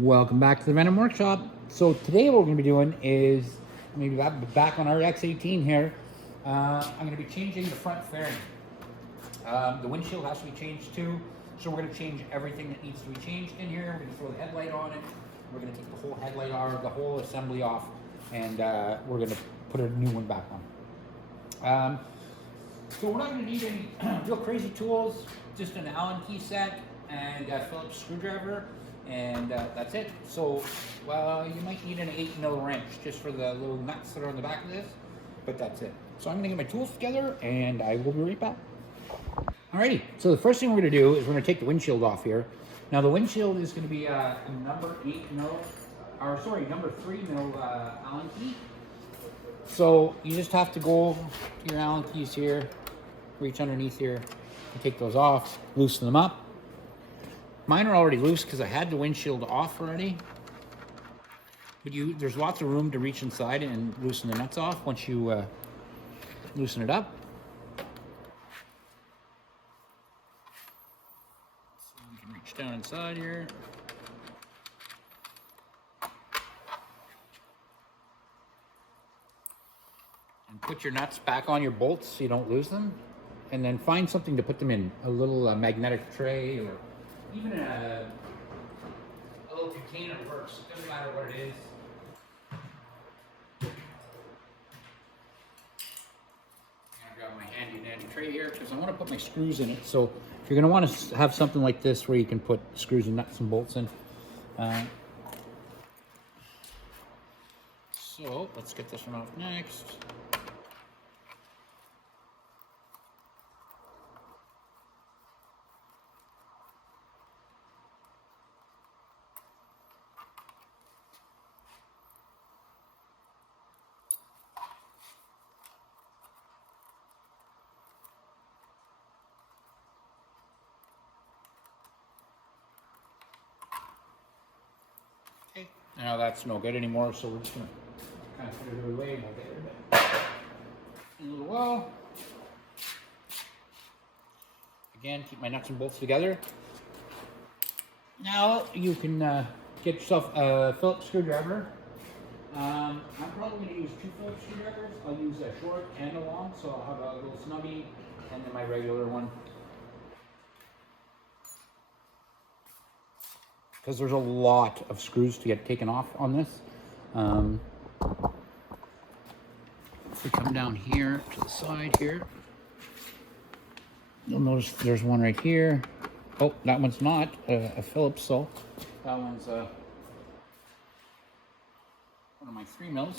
Welcome back to the Venom Workshop. So today what we're going to be doing is maybe back on our X18 here. I'm going to be changing the front fairing. The windshield has to be changed too, so we're going to change everything that needs to be changed in here. We're going to throw the headlight on it. We're going to take the whole headlight off, the whole assembly off, and we're going to put a new one back on. So we're not going to need any real crazy tools, just an Allen key set and a Phillips screwdriver. And that's it. So you might need an 8mm wrench just for the little nuts that are on the back of this, but that's it. So I'm gonna get my tools together and I will be right back. Alrighty, so the first thing we're gonna do is we're gonna take the windshield off here. Now the windshield is gonna be a number 3mm Allen key. So you just have to go to your Allen keys here, reach underneath here, and take those off, loosen them up. Mine are already loose because I had the windshield off already. But there's lots of room to reach inside and loosen the nuts off once you loosen it up. So you can reach down inside here. And put your nuts back on your bolts so you don't lose them. And then find something to put them in. A little magnetic tray or even a little container works. It doesn't matter what it is. I'm gonna grab my handy dandy tray here because I want to put my screws in it. So if you're gonna want to have something like this where you can put screws and nuts and bolts in. So let's get this one off next. Now that's no good anymore, so we're just gonna kind of put it away and we'll get rid of it in a little while. Again, keep my nuts and bolts together. Now you can get yourself a Phillips screwdriver. I'm probably going to use 2 Phillips screwdrivers. I'll use a short and a long, so I'll have a little snubby and then my regular one. Because there's a lot of screws to get taken off on this. If we come down here to the side here, you'll notice there's one right here. Oh, that one's not a Phillips, so that one's one of my 3mm.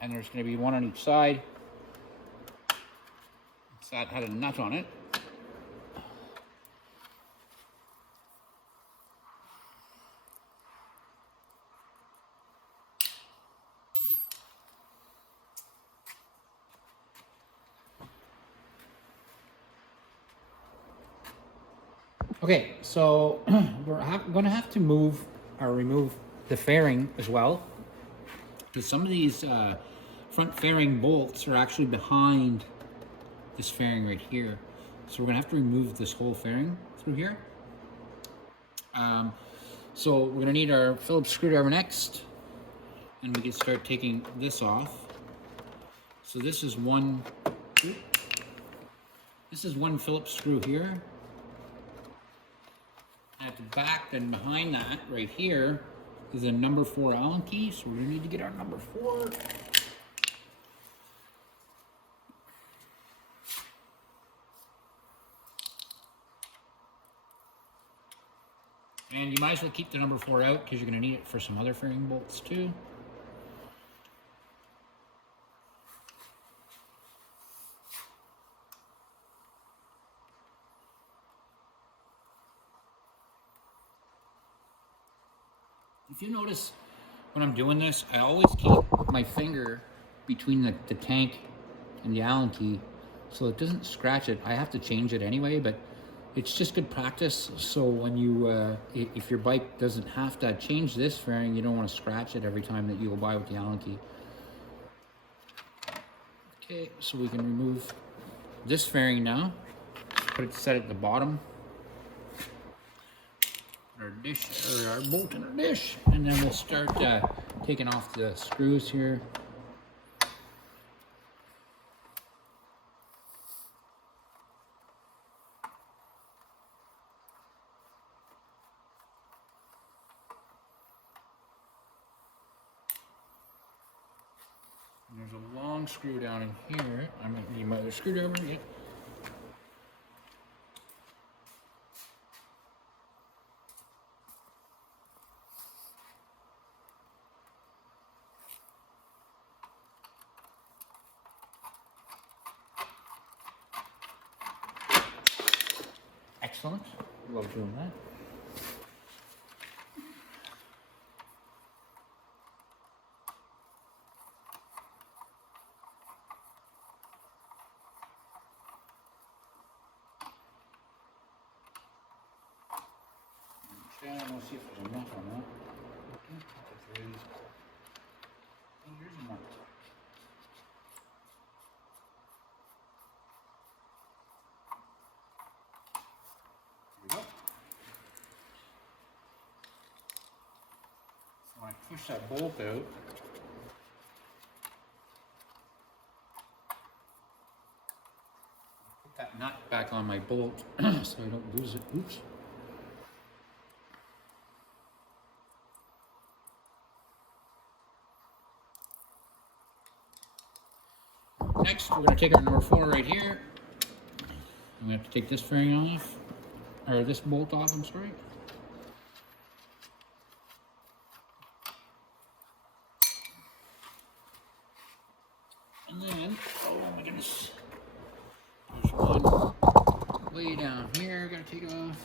And there's going to be one on each side. So that had a nut on it. Okay, so we're going to have to remove the fairing as well. Because some of these front fairing bolts are actually behind this fairing right here. So we're gonna have to remove this whole fairing through here. So we're gonna need our Phillips screwdriver next, and we can start taking this off. So this is one Phillips screw here. At the back, then behind that, right here, is a number 4 Allen key, so we're gonna need to get our number 4. And you might as well keep the number 4 out because you're gonna need it for some other fairing bolts too. If you notice when I'm doing this, I always keep my finger between the tank and the Allen key so it doesn't scratch it. I have to change it anyway, but it's just good practice. So when you, if your bike doesn't have to change this fairing, you don't want to scratch it every time that you go by with the Allen key. Okay, so we can remove this fairing now. Put it set at the bottom. Our dish, or our bolt in our dish, and then we'll start taking off the screws here. And there's a long screw down in here. I might need my other screwdriver. Yeah. Excellent. Love doing that. I want to see if there's enough on that. If there is. Oh, here's a mark. Here we go. So when I push that bolt out, put that nut back on my bolt so I don't lose it. Oops. Next, we're going to take our number 4 right here. We have to take this fairing off, or this bolt off, I'm sorry. And then, oh my goodness, there's one way down here, got to take it off.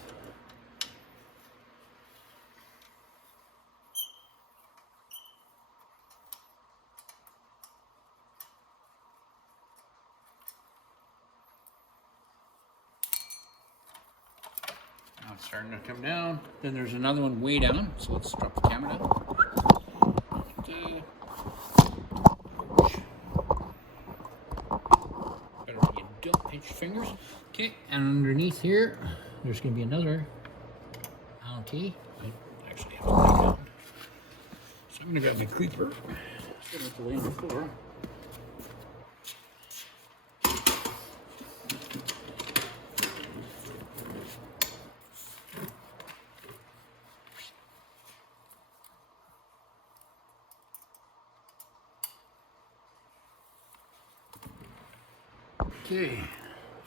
Now it's starting to come down. Then there's another one way down, so let's drop the camera down. Better when you don't pinch your fingers. Okay, and underneath here, there's going to be another Allen key. I actually have to lay down. So I'm going to grab my creeper. Get it to lay on the floor. Okay,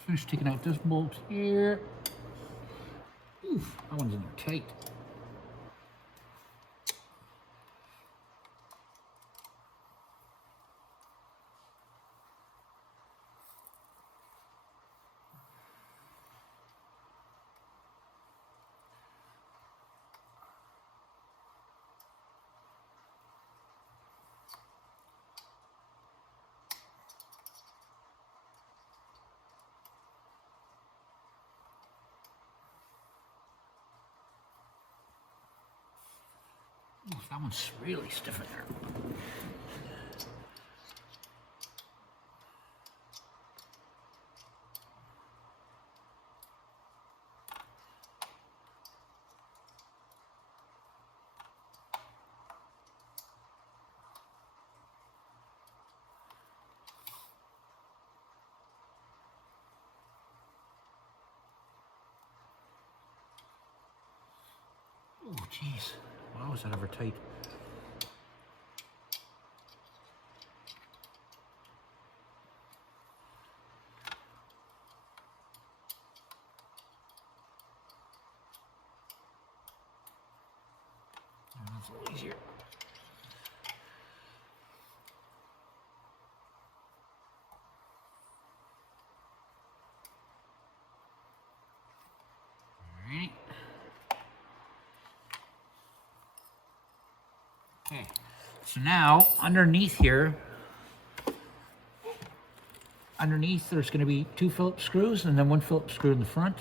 finish taking out this bolt here. Oof, that one's in there tight. Ooh, that one's really stiff in there. Oh, jeez. Wow, is that ever tight? That's a little easier. All right. Okay, so now underneath here, there's going to be 2 Phillips screws and then 1 Phillips screw in the front.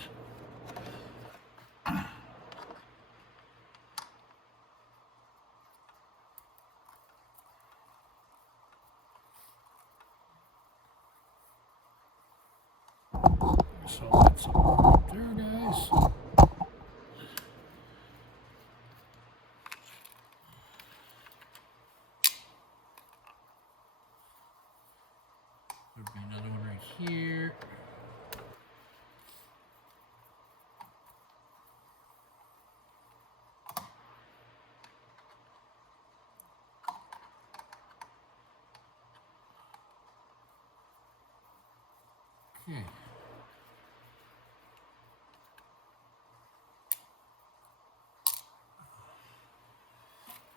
So that's all right there, guys. There'll be another one right here. Okay.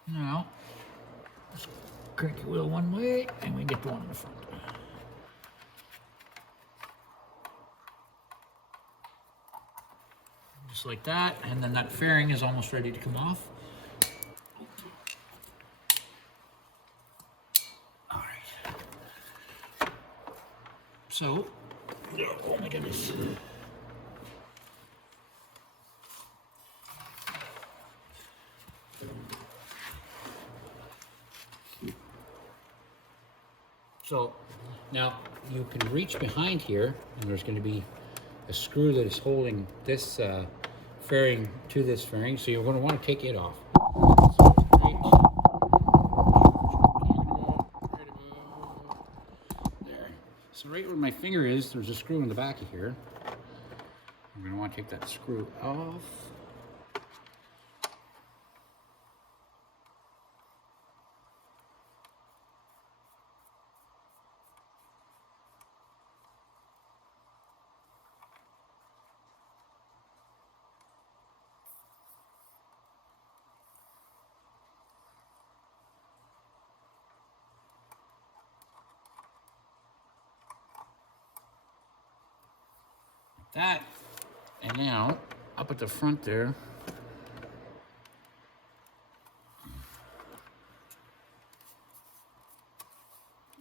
Now, just crank your wheel one way and we get the one in the front. Just like that, and then that fairing is almost ready to come off. All right. So, oh my goodness. So now you can reach behind here, and there's going to be a screw that is holding this fairing to this fairing, so you're going to want to take it off. So right where my finger is, there's a screw in the back of here. I'm going to want to take that screw off. That, and now up at the front there,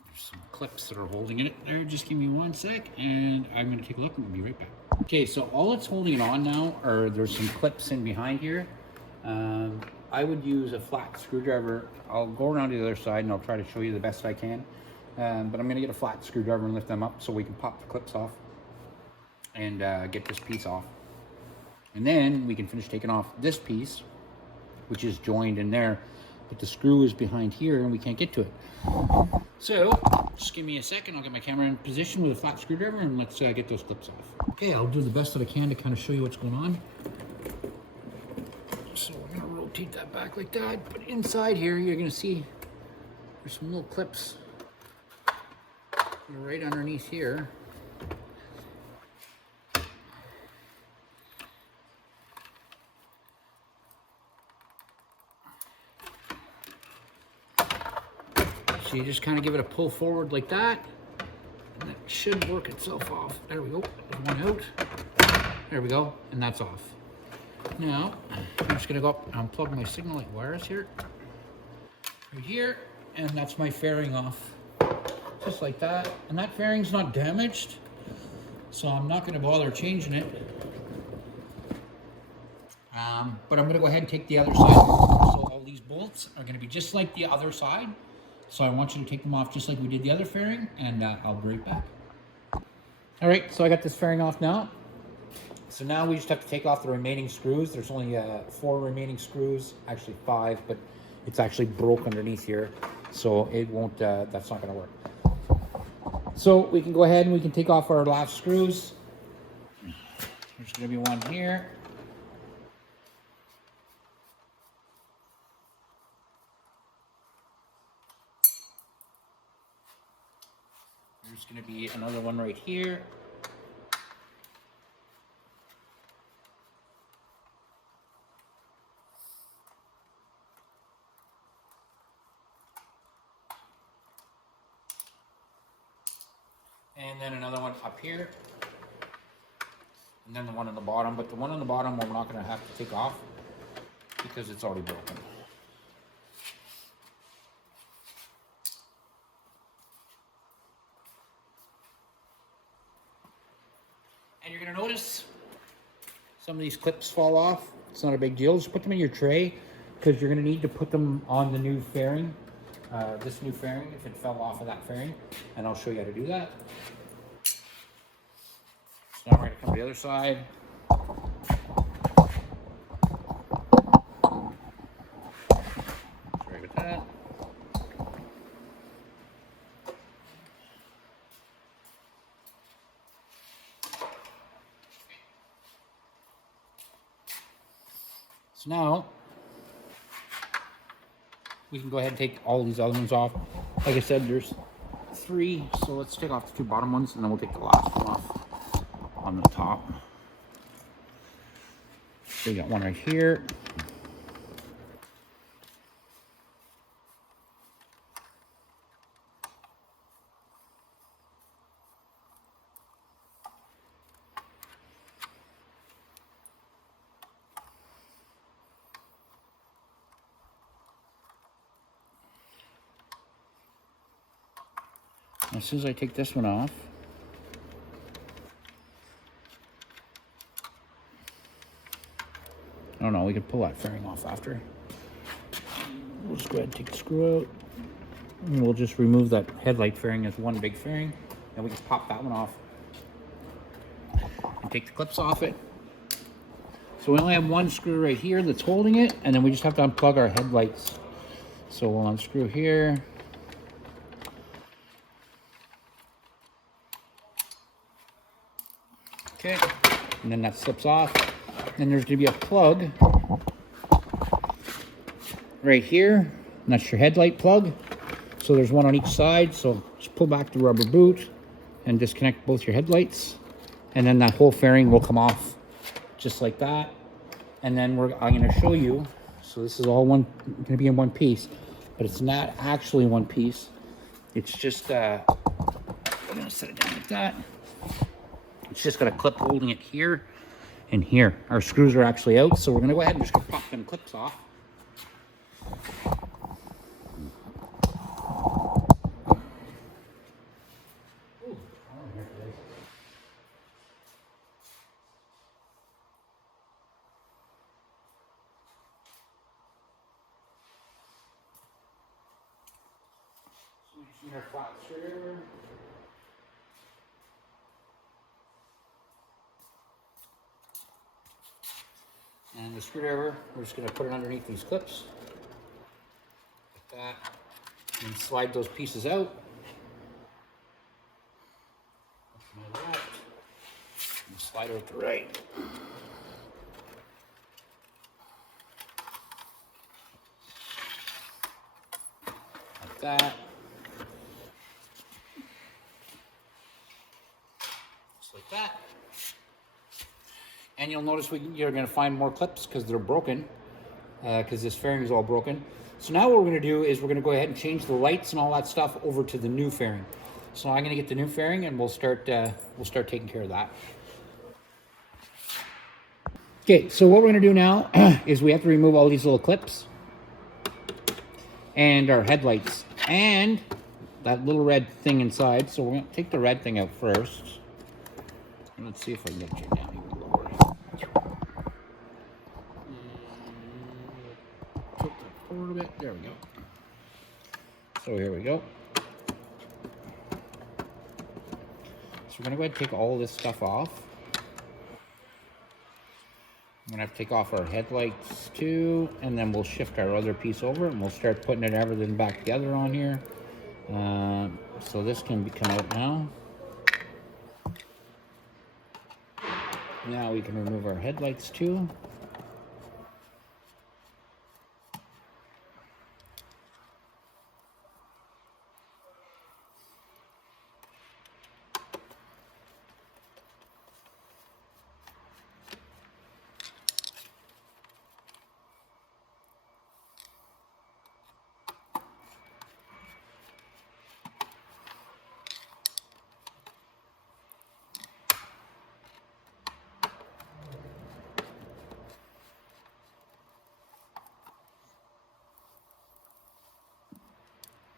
there's some clips that are holding it there. Just give me 1 sec and I'm going to take a look and we'll be right back. Okay, so all it's holding it on now are there's some clips in behind here. I would use a flat screwdriver. I'll go around to the other side and I'll try to show you the best I can. But I'm going to get a flat screwdriver and lift them up so we can pop the clips off and get this piece off. And then we can finish taking off this piece, which is joined in there, but the screw is behind here and we can't get to it. So just give me a second, I'll get my camera in position with a flat screwdriver and let's get those clips off. Okay, I'll do the best that I can to kind of show you what's going on. So we're gonna rotate that back like that, but inside here you're gonna see there's some little clips right underneath here. So you just kind of give it a pull forward like that, and that should work itself off. There we go, there's one out. There we go, and that's off. Now, I'm just gonna go up and unplug my signal light wires here. Right here, and that's my fairing off. Just like that. And that fairing's not damaged, so I'm not gonna bother changing it. But I'm gonna go ahead and take the other side. So all these bolts are gonna be just like the other side. So I want you to take them off just like we did the other fairing, and I'll be right back. All right, so I got this fairing off now. So now we just have to take off the remaining screws. There's only 4 remaining screws, actually 5, but it's actually broke underneath here. So it won't, that's not gonna work. So we can go ahead and we can take off our last screws. There's gonna be one here. There's going to be another one right here. And then another one up here. And then the one on the bottom. But the one on the bottom we're not going to have to take off because it's already broken. And you're going to notice some of these clips fall off. It's not a big deal. Just put them in your tray because you're going to need to put them on the new fairing. This new fairing, if it fell off of that fairing. And I'll show you how to do that. So now we're going to Come to the other side. Sorry about that. So now we can go ahead and take all these other ones off. Like I said, there's 3, so let's take off the 2 bottom ones, and then we'll take the last one off on the top. So we got one right here. As soon as I take this one off, I don't know, we can pull that fairing off after. We'll just go ahead and take the screw out. And we'll just remove that headlight fairing as one big fairing. And we can pop that one off. And take the clips off it. So we only have one screw right here that's holding it, and then we just have to unplug our headlights. So we'll unscrew here. Okay, and then that slips off. Then there's gonna be a plug right here, and that's your headlight plug. So there's one on each side, so just pull back the rubber boot and disconnect both your headlights. And then that whole fairing will come off just like that. And then I'm gonna show you, so this is all gonna be in one piece, but it's not actually one piece. It's just, we're gonna set it down like that. It's just got a clip holding it here and here. Our screws are actually out, so we're gonna go ahead and just go pop them clips off. Our flat screwdriver. And the screwdriver, we're just going to put it underneath these clips, like that, and slide those pieces out. To my left, and slide out to the right. Like that. Just like that. And you'll notice you're going to find more clips because they're broken, because this fairing is all broken. So now what we're going to do is we're going to go ahead and change the lights and all that stuff over to the new fairing. So I'm going to get the new fairing, and we'll start taking care of that. Okay, so what we're going to do now is we have to remove all these little clips and our headlights and that little red thing inside. So we're going to take the red thing out first. And let's see if I can get you down even lower. Tilt that forward a bit. There we go. So here we go. So we're going to go ahead and take all this stuff off. I'm going to have to take off our headlights too, and then we'll shift our other piece over and we'll start putting everything back together on here. So this can come out now. Now we can remove our headlights too.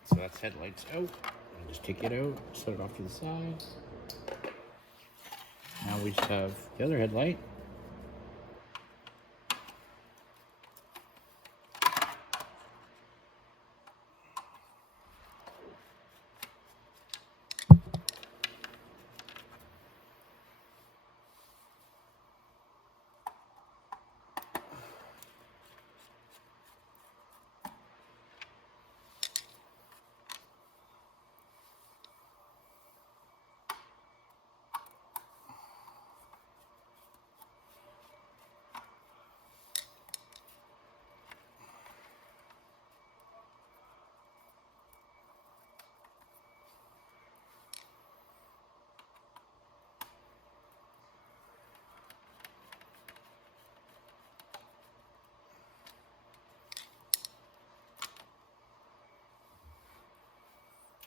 So that's headlights out. I'll just take it out, set it off to the side. Now we just have the other headlight.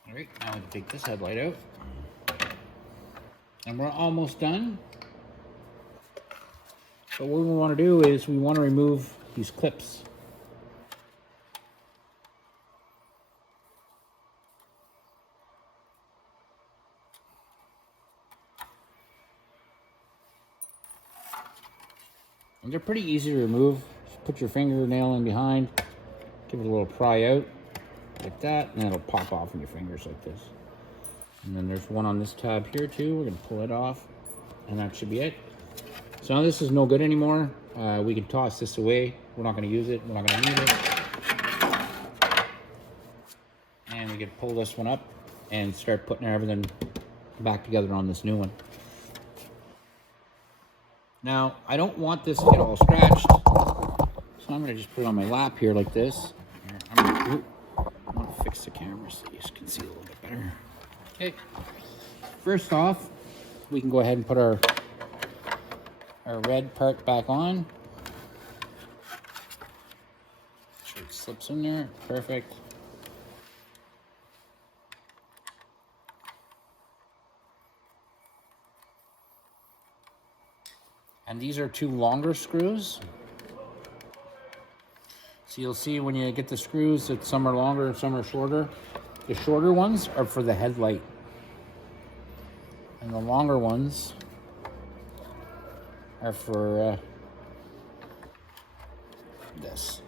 All right, now we can take this headlight out. And we're almost done. But what we want to do is we want to remove these clips. And they're pretty easy to remove. Just put your fingernail in behind, give it a little pry out, like that, and it'll pop off in your fingers like this. And then there's one on this tab here too. We're gonna pull it off, and that should be it. So now this is no good anymore. We can toss this away. We're not gonna use it, we're not gonna need it. And we can pull this one up and start putting everything back together on this new one. Now, I don't want this to get all scratched, so I'm gonna just put it on my lap here like this. Here, I'm gonna fix the camera so you can see a little bit better. Okay, first off, we can go ahead and put our red part back on. So it slips in there, perfect. And these are two longer screws. So you'll see when you get the screws that some are longer and some are shorter. The shorter ones are for the headlight. And the longer ones are for this.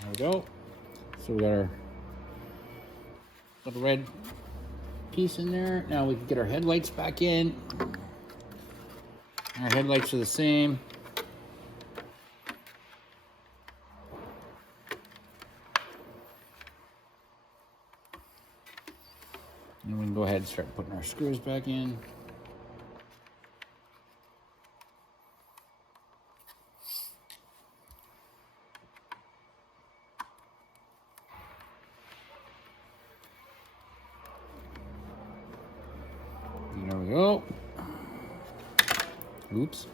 There we go. So we got our little red piece in there. Now we can get our headlights back in. Our headlights are the same. And we can go ahead and start putting our screws back in. There we go. Oops.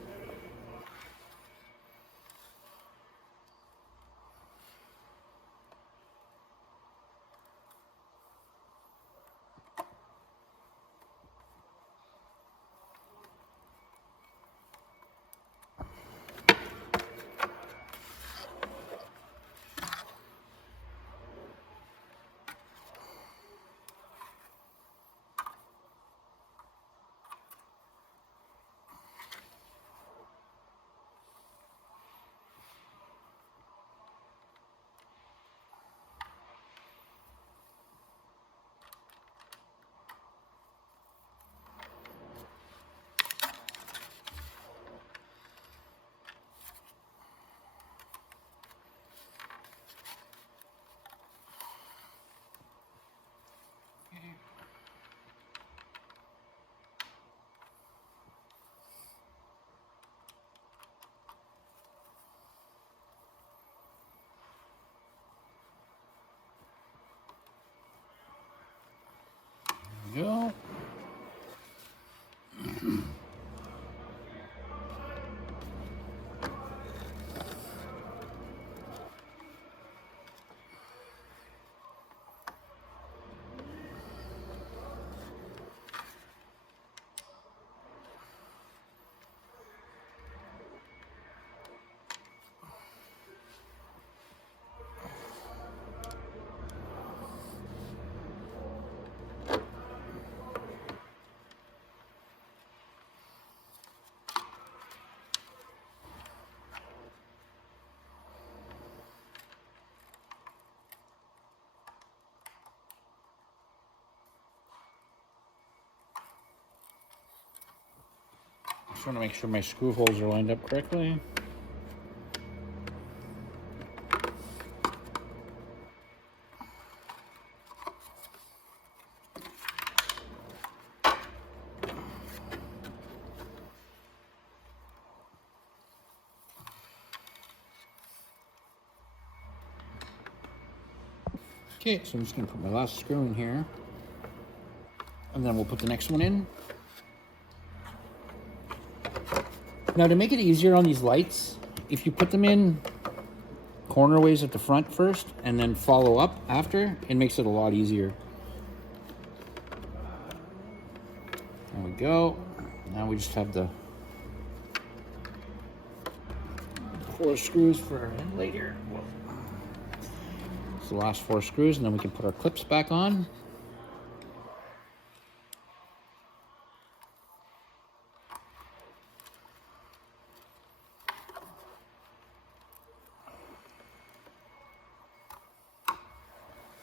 Go. Just want to make sure my screw holes are lined up correctly. Okay, so I'm just going to put my last screw in here, and then we'll put the next one in. Now to make it easier on these lights, if you put them in corner ways at the front first and then follow up after, it makes it a lot easier. There we go. Now we just have the 4 screws for our head light here. It's the last 4 screws, and then we can put our clips back on.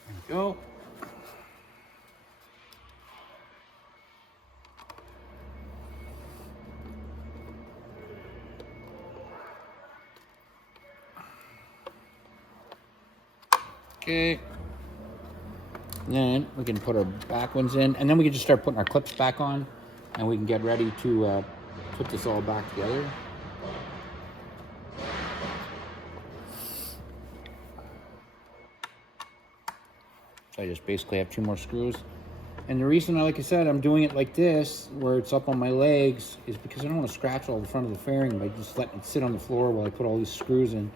There we go. Okay. And then we can put our back ones in, and then we can just start putting our clips back on, and we can get ready to put this all back together. So I just basically have 2 more screws. And the reason, like I said, I'm doing it like this, where it's up on my legs, is because I don't want to scratch all the front of the fairing by just letting it sit on the floor while I put all these screws in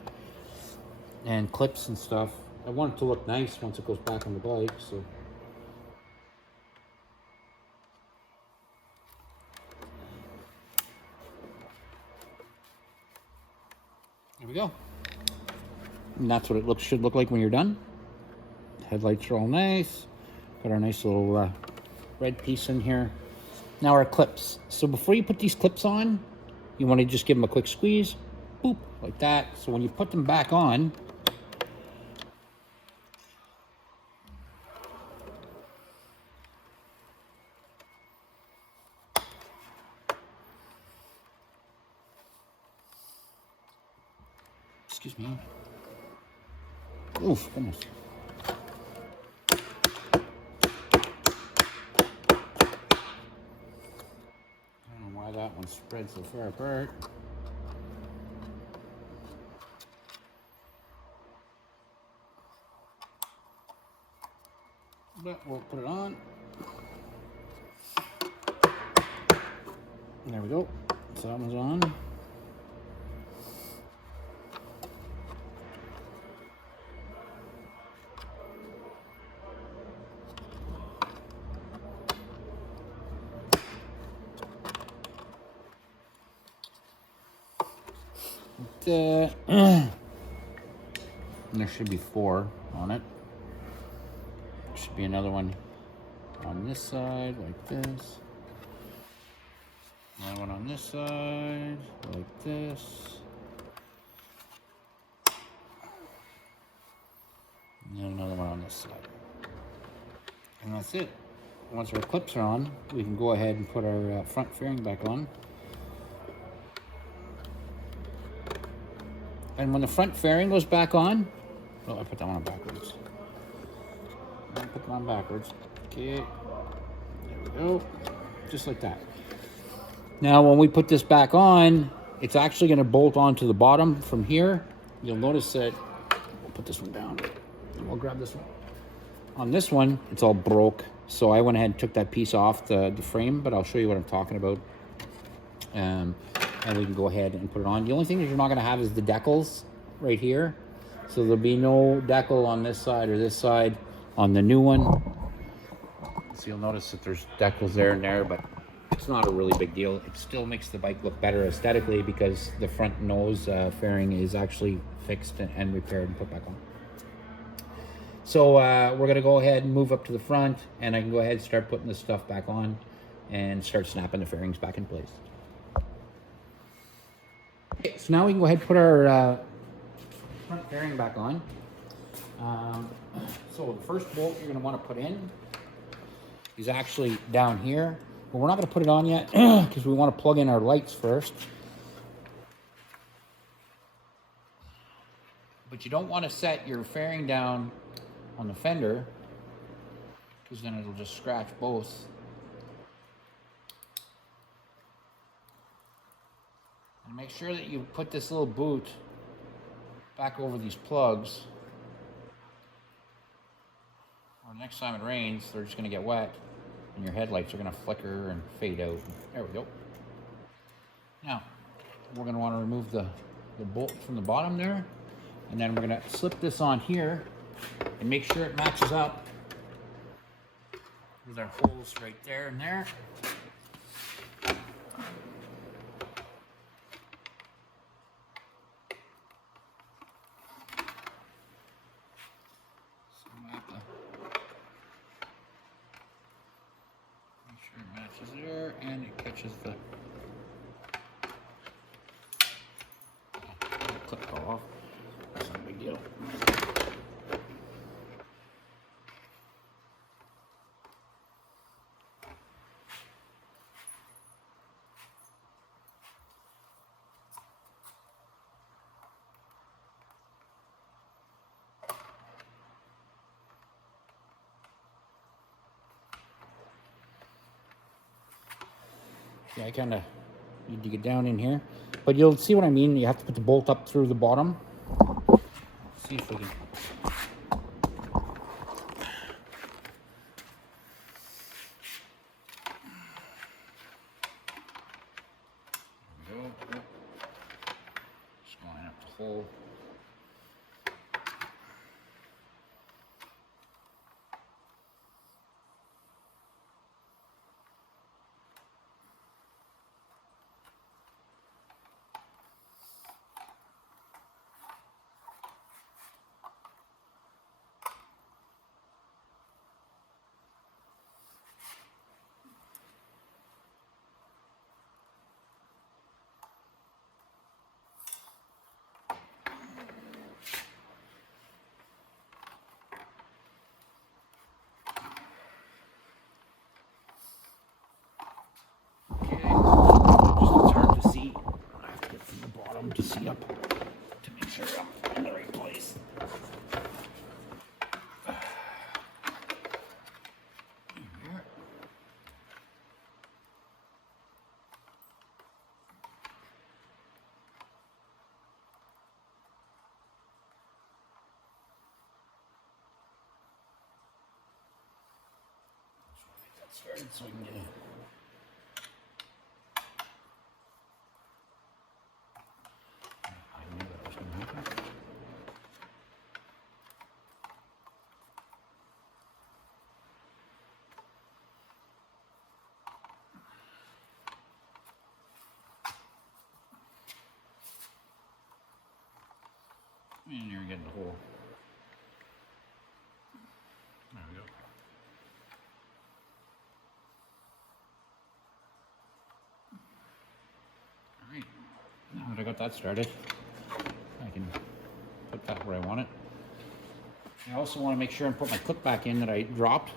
and clips and stuff. I want it to look nice once it goes back on the bike, so. There we go. And that's what it should look like when you're done. Headlights are all nice. Got our nice little red piece in here. Now our clips. So before you put these clips on, you want to just give them a quick squeeze. Boop, like that. So when you put them back on, excuse me. Oof, goodness. I don't know why that one spread so far apart. But we'll put it on. There we go. So that one's on. And there should be 4 on it. There should be another one on this side, like this. Another one on this side, like this. And then another one on this side. And that's it. Once our clips are on, we can go ahead and put our front fairing back on. And when the front fairing goes back on, oh, I put that one on backwards. I put that on backwards. Okay, there we go, just like that. Now, when we put this back on, it's actually going to bolt onto the bottom from here. You'll notice that, we'll put this one down. We'll grab this one. On this one, it's all broke. So I went ahead and took that piece off the frame, but I'll show you what I'm talking about. And we can go ahead and put it on. The only thing that you're not going to have is the decals right here. So there'll be no decal on this side or this side on the new one. So you'll notice that there's decals there and there, but it's not a really big deal. It still makes the bike look better aesthetically because the front nose fairing is actually fixed and repaired and put back on. So we're going to go ahead and move up to the front, and I can go ahead and start putting this stuff back on and start snapping the fairings back in place. Okay, so now we can go ahead and put our front fairing back on. So the first bolt you're going to want to put in is actually down here, but we're not going to put it on yet because we want to plug in our lights first. But you don't want to set your fairing down on the fender because then it'll just scratch both. And make sure that you put this little boot back over these plugs, or next time it rains, they're just going to get wet and your headlights are going to flicker and fade out. There we go. Now, we're going to want to remove the bolt from the bottom there. And then we're going to slip this on here and make sure it matches up with our holes right there and there. So I'm going to have to make sure it matches there and it catches the clip fall off. That's not a big deal. Yeah, I kind of need to get down in here, but you'll see what I mean. You have to put the bolt up through the bottom. Let's see if we can. There we go. Just line up the hole. To see up to make sure I'm in the right place. That started so I can get it. And you're getting the hole. There we go. Alright, now that I got that started, I can put that where I want it. I also want to make sure and put my clip back in that I dropped.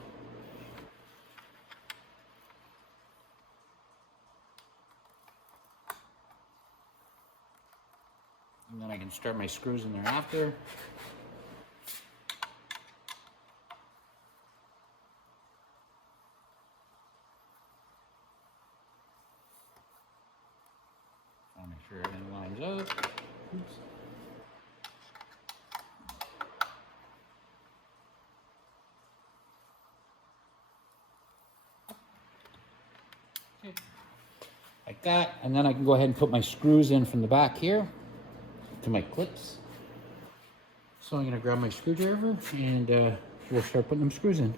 And then I can start my screws in there after. I want to make sure everything lines up. Oops. Okay. Like that, and then I can go ahead and put my screws in from the back here to my clips. So I'm going to grab my screwdriver and we'll start putting them screws in.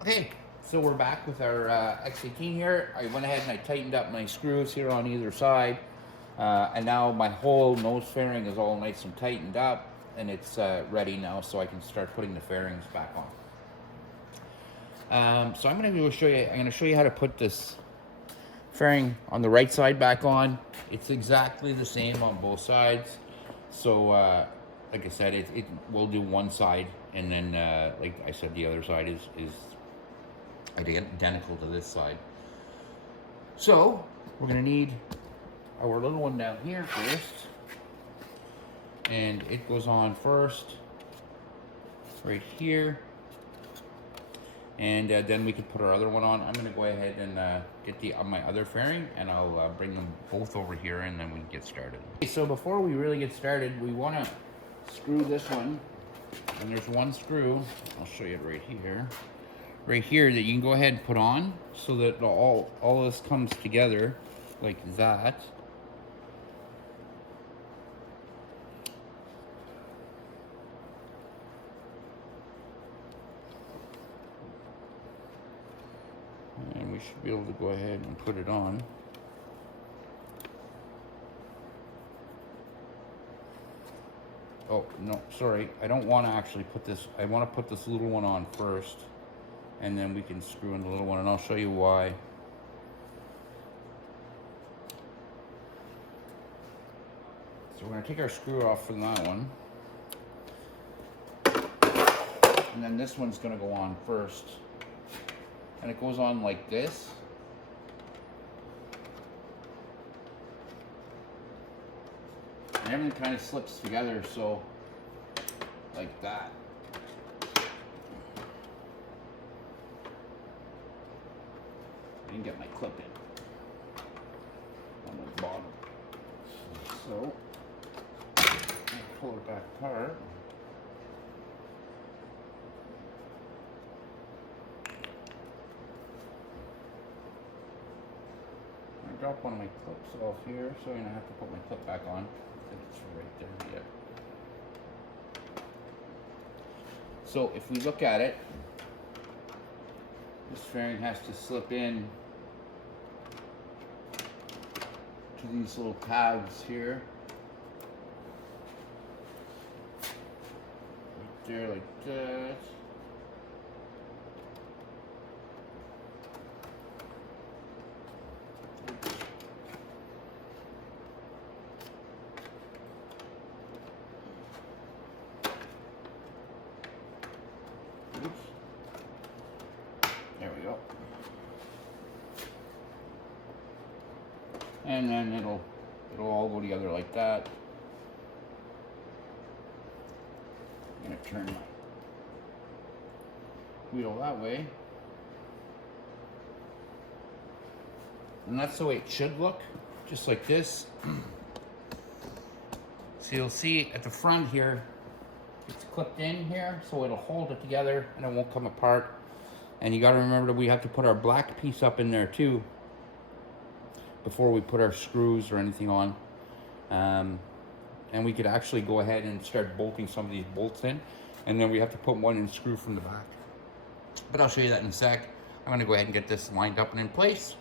Okay, so we're back with our X18 here. I went ahead and I tightened up my screws here on either side. And now my whole nose fairing is all nice and tightened up, and it's ready now, so I can start putting the fairings back on. So I'm going to show you how to put this fairing on the right side back on. It's exactly the same on both sides. So like I said, it will do one side, and then like I said, the other side is identical to this side. So we're going to need our little one down here first, and it goes on first right here, and then we can put our other one on. I'm going to go ahead and get my other fairing, and I'll bring them both over here, and then we can get started. Okay, so before we really get started, we want to screw this one, and there's one screw, I'll show you it right here that you can go ahead and put on, so that all this comes together like that. should be able to go ahead and put it on. Oh, no, sorry. I don't want to actually put this. I want to put this little one on first, and then we can screw in the little one, and I'll show you why. So we're going to take our screw off from that one. And then this one's going to go on first. And it goes on like this. And everything kind of slips together, so like that. I didn't get my clip in on the bottom. So I'll pull it back apart. I dropped one of my clips off here, so I'm gonna have to put my clip back on. I think it's right there, yeah. So if we look at it, this fairing has to slip in to these little tabs here. Right there, like that. There we go. And then it'll all go together like that. I'm gonna turn my wheel that way. And that's the way it should look, just like this. So you'll see at the front here, it's clipped in here, so it'll hold it together and it won't come apart. And you gotta remember that we have to put our black piece up in there too before we put our screws or anything on. And we could actually go ahead and start bolting some of these bolts in, and then we have to put one in screw from the back. But I'll show you that in a sec. I'm gonna go ahead and get this lined up and in place,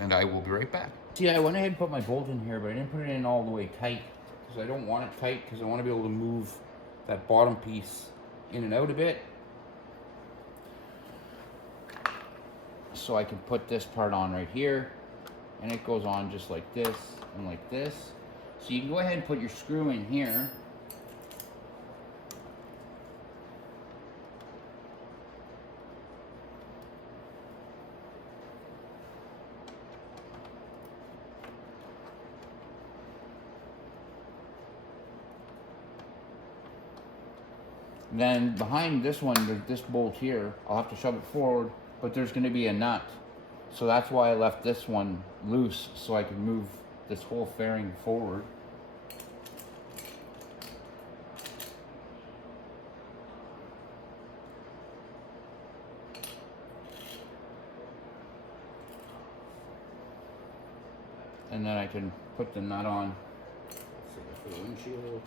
and I will be right back. See, I went ahead and put my bolt in here, but I didn't put it in all the way tight, because I don't want it tight, because I want to be able to move that bottom piece in and out a bit. So I can put this part on right here, and it goes on just like this and like this. So you can go ahead and put your screw in here. Then behind this one, there's this bolt here. I'll have to shove it forward, but there's going to be a nut. So that's why I left this one loose, so I can move this whole fairing forward. And then I can put the nut on. Let's see, for the windshield.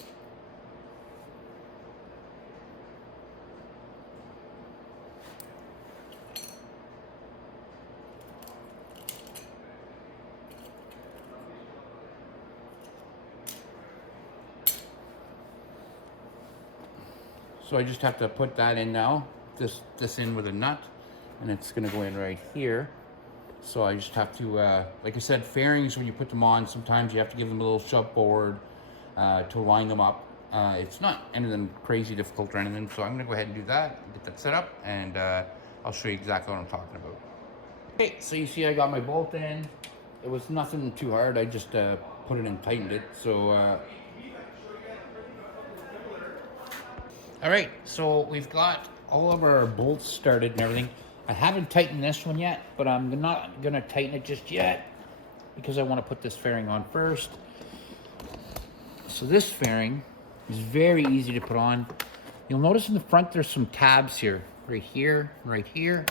So I just have to put that in now, this in with a nut, and it's gonna go in right here. So I just have to, like I said, fairings, when you put them on, sometimes you have to give them a little shove forward to line them up. It's not anything crazy difficult or anything, so I'm gonna go ahead and do that, get that set up, and I'll show you exactly what I'm talking about. Okay, so you see I got my bolt in. It was nothing too hard, I just put it and tightened it. So all right, so we've got all of our bolts started and everything. I haven't tightened this one yet, but I'm not gonna tighten it just yet because I want to put this fairing on first. So this fairing is very easy to put on. You'll notice in the front there's some tabs here, right here, right here.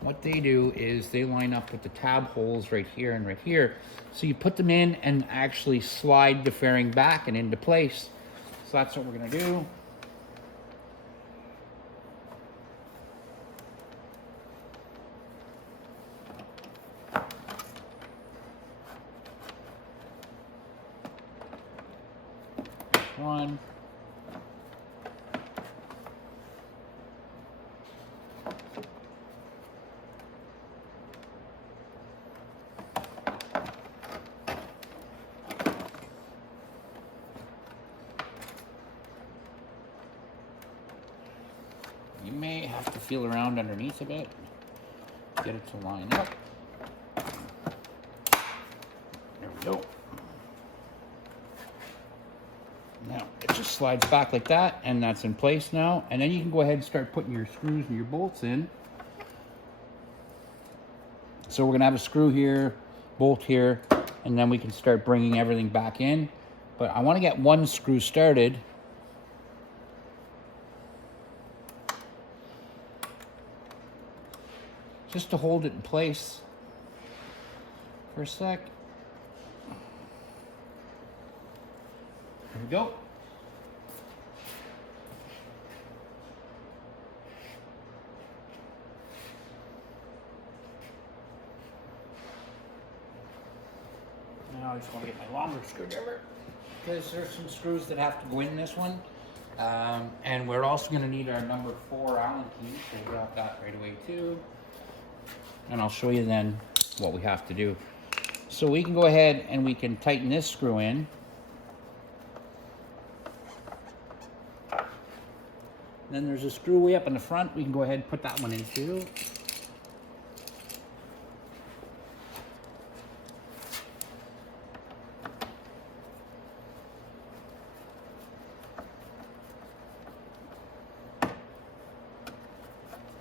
What they do is they line up with the tab holes right here and right here. So you put them in and actually slide the fairing back and into place. So that's what we're gonna do. one. You may have to feel around underneath a bit, get it to line up. There we go. Now, it just slides back like that, and that's in place now. And then you can go ahead and start putting your screws and your bolts in. So we're gonna have a screw here, bolt here, and then we can start bringing everything back in. But I wanna get one screw started. Just to hold it in place for a sec. There we go. Now I just want to get my longer screwdriver because there's some screws that have to go in this one. And we're also going to need our number 4 Allen key, so we'll grab that right away too. And I'll show you then what we have to do. So we can go ahead and we can tighten this screw in. Then there's a screw way up in the front. We can go ahead and put that one in too.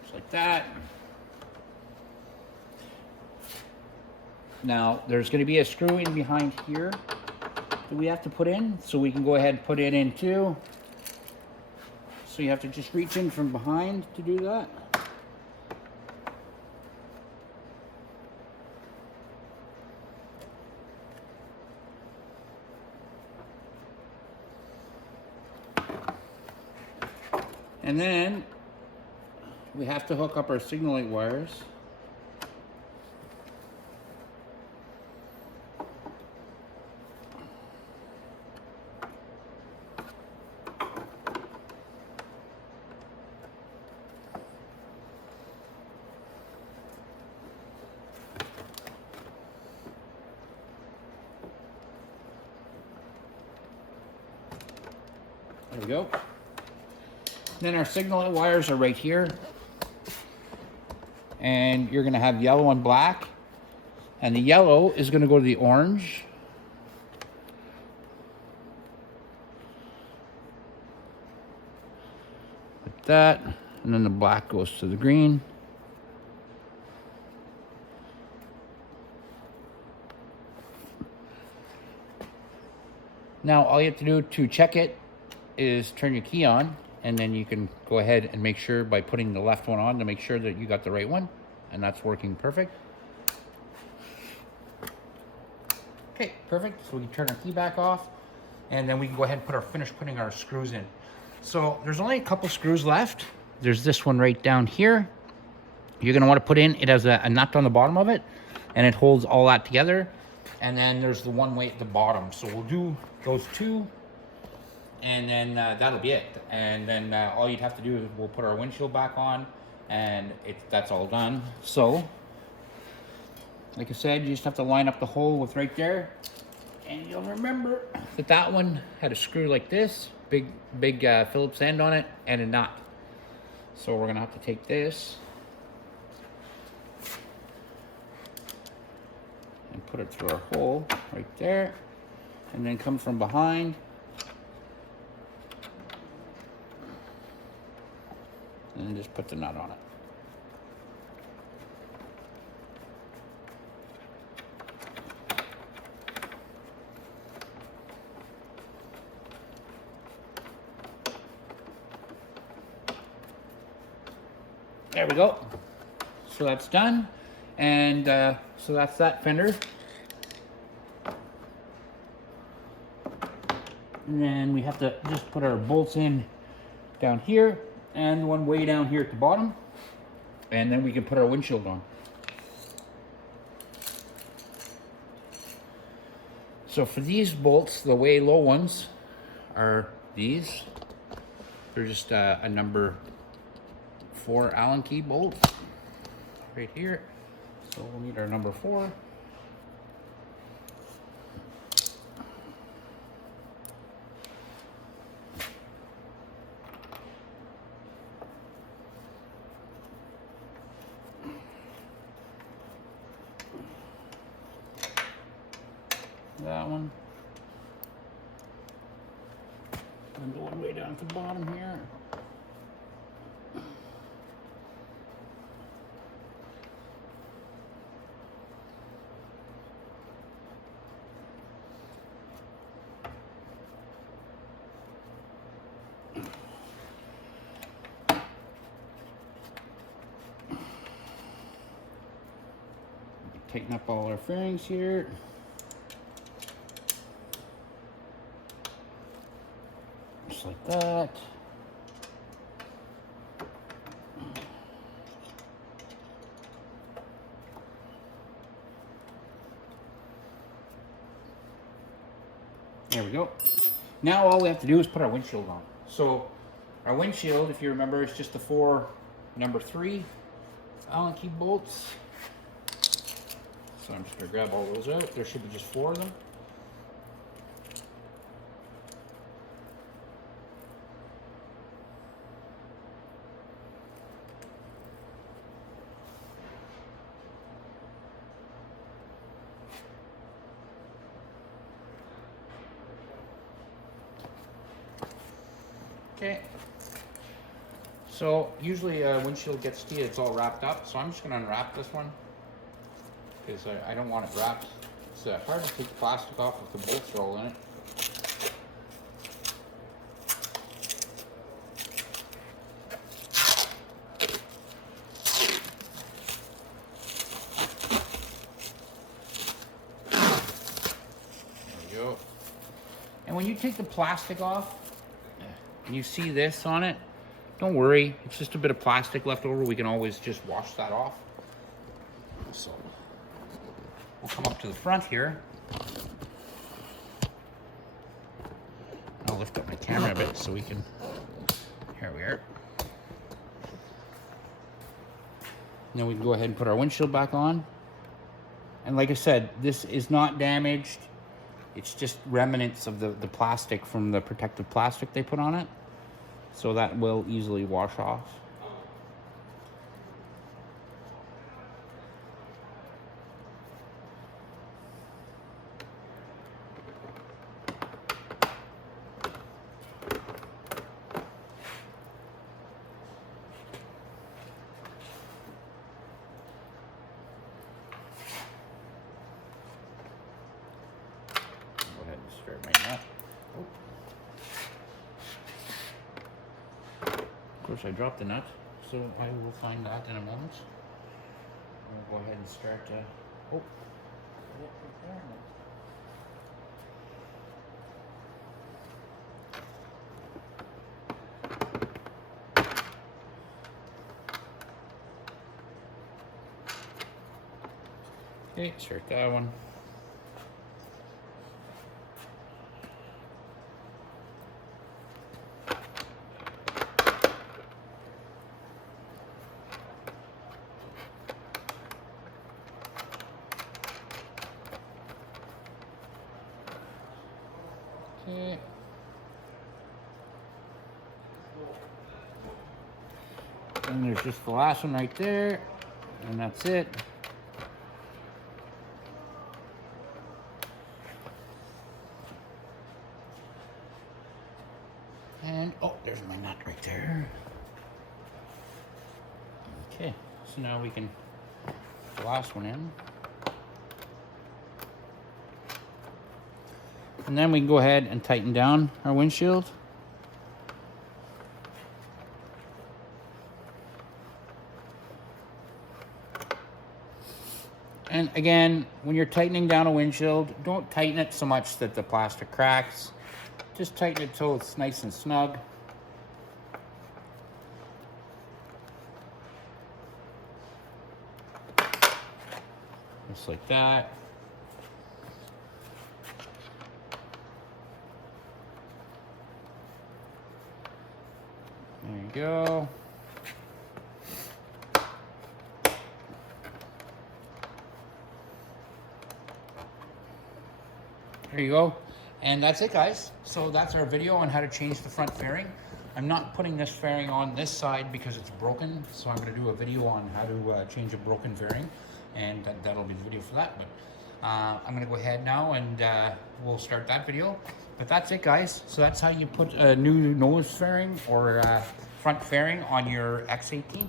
Just like that. Now, there's going to be a screw in behind here that we have to put in, so we can go ahead and put it in too. So you have to just reach in from behind to do that. And then we have to hook up our signaling wires. There we go. Then our signal wires are right here. And you're going to have yellow and black. And the yellow is going to go to the orange. Like that. And then the black goes to the green. Now, all you have to do to check it is turn your key on, and then you can go ahead and make sure by putting the left one on to make sure that you got the right one, and that's working perfect. Okay, perfect. So we can turn our key back off, and then we can go ahead and finish putting our screws in. So there's only a couple screws left. There's this one right down here. You're gonna want to put in, it has a nut on the bottom of it, and it holds all that together. And then there's the one way at the bottom. So we'll do those two, and then that'll be it. And then all you'd have to do is we'll put our windshield back on, and that's all done. So, like I said, you just have to line up the hole with right there. And you'll remember that that one had a screw like this, big Phillips end on it, and a nut. So we're gonna have to take this and put it through our hole right there, and then come from behind and then just put the nut on it. There we go. So that's done. And so that's that fender. And then we have to just put our bolts in down here and one way down here at the bottom. And then we can put our windshield on. So for these bolts, the way low ones, are these. They're just a number 4 Allen key bolt right here. So we'll need our number 4. That one. And going way down to the bottom here. Tighten up all our fairings here. Just like that. There we go. Now all we have to do is put our windshield on. So our windshield, if you remember, is just the 4 number 3 Allen key bolts. So I'm just going to grab all those out. There should be just 4 of them. Okay. So usually a windshield gets to you, it's all wrapped up. So I'm just going to unwrap this one, because I don't want it wrapped. It's hard to take the plastic off if the bolts are all in it. There we go. And when you take the plastic off, and you see this on it, don't worry, it's just a bit of plastic left over. We can always just wash that off. So we'll come up to the front here. I'll lift up my camera a bit so we can, here we are. Now we can go ahead and put our windshield back on. And like I said, this is not damaged. It's just remnants of the plastic from the protective plastic they put on it. So that will easily wash off. Go ahead and start my nut. Of course, I dropped the nut, so I will find that in a moment. We'll go ahead and start. Okay, start that one. Okay. And there's just the last one right there, and that's it. And oh, there's my nut right there. Okay, so now we can put the last one in. And then we can go ahead and tighten down our windshield. And again, when you're tightening down a windshield, don't tighten it so much that the plastic cracks. Just tighten it till it's nice and snug. Just like that. go. There you go. And that's it, guys. So that's our video on how to change the front fairing. I'm not putting this fairing on this side because it's broken. So I'm going to do a video on how to change a broken fairing. And that'll be the video for that. But I'm going to go ahead now and we'll start that video. But that's it, guys. So that's how you put a new nose fairing or front fairing on your X18.